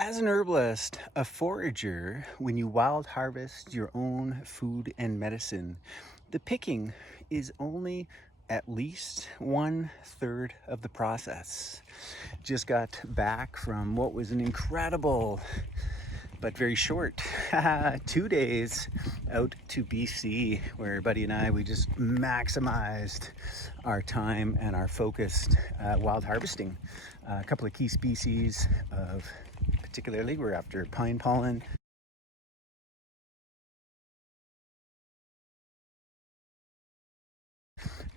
As an herbalist, a forager, when you wild harvest your own food and medicine, the picking is only at least 1/3 of the process. Just got back from what was an incredible but very short 2 days out to BC, where Buddy and I, we just maximized our time and our focused wild harvesting. A couple of key species of, particularly, we're after pine pollen,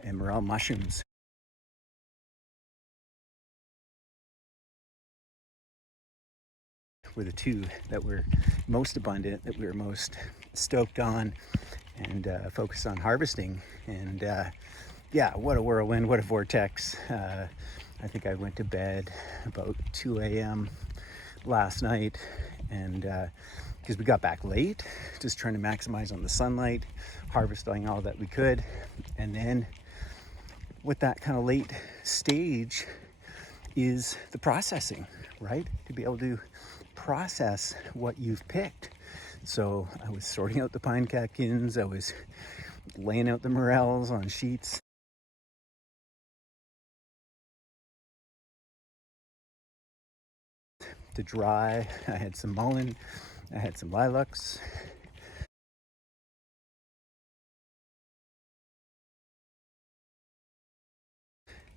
and morel mushrooms were the two that were most abundant, that we were most stoked on and focused on harvesting. And yeah, what a whirlwind, what a vortex. I think I went to bed about 2 a.m. last night, and because we got back late, just trying to maximize on the sunlight, harvesting all that we could. And then with that kind of late stage is the processing, right? To be able to process what you've picked. So I was sorting out the pine catkins, I was laying out the morels on sheets to dry. I had some mullein, I had some lilacs,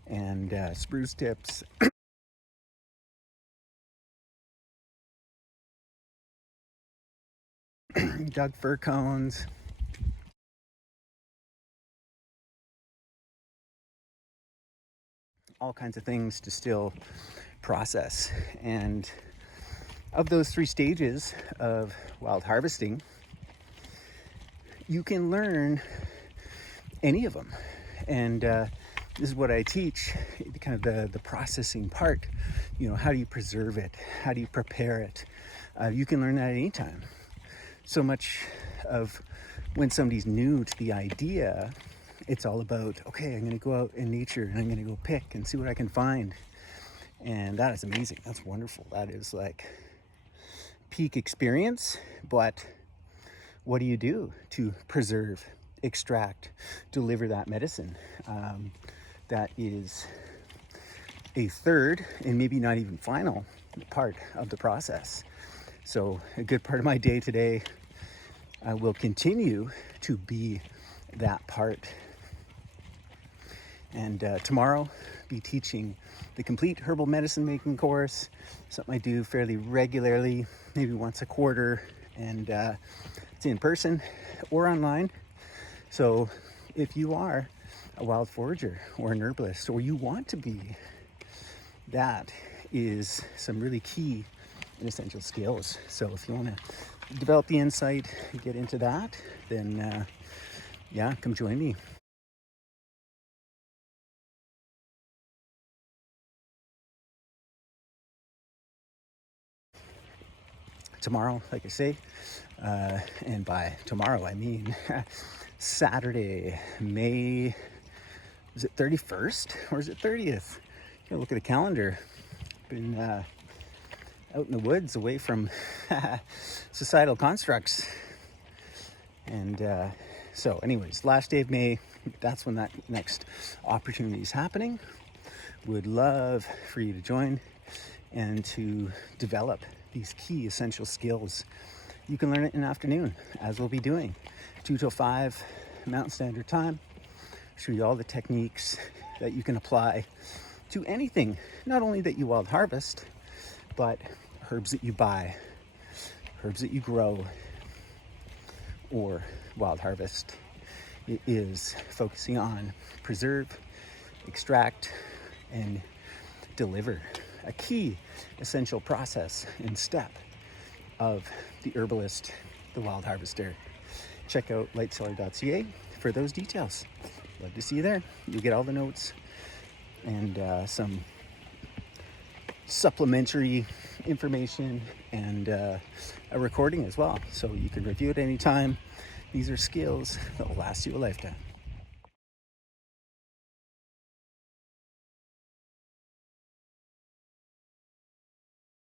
and spruce tips. Dug fir cones, all kinds of things to still process. And of those 3 stages of wild harvesting, you can learn any of them. And this is what I teach, kind of the processing part. You know, how do you preserve it? How do you prepare it? You can learn that at any time. So much of when somebody's new to the idea, it's all about, okay, I'm going to go out in nature and I'm going to go pick and see what I can find. And that is amazing. That's wonderful. That is like peak experience. But what do you do to preserve, extract, deliver that medicine? That is a third, and maybe not even final, part of the process. So a good part of my day today will continue to be that part. And tomorrow, be teaching the complete herbal medicine making course, something I do fairly regularly, maybe once a quarter, and it's in person or online. So if you are a wild forager or an herbalist, or you want to be, that is some really key and essential skills. So if you want to develop the insight and get into that, then yeah, come join me. Tomorrow, like I say, and by tomorrow I mean Saturday, May, is it 31st or is it 30th? You look at the calendar. Been out in the woods, away from societal constructs. And so anyways, last day of May, that's when that next opportunity is happening. Would love for you to join and to develop these key essential skills. You can learn it in the afternoon, as we'll be doing, 2 till 5 Mountain Standard Time. Show you all the techniques that you can apply to anything, not only that you wild harvest, but herbs that you buy, herbs that you grow, or wild harvest. It is focusing on preserve, extract, and deliver, a key essential process and step of the herbalist, the wild harvester. Check out lightseller.ca for those details. Love to see you there. You'll get all the notes and some supplementary information and a recording as well, so you can review it anytime. These are skills that will last you a lifetime.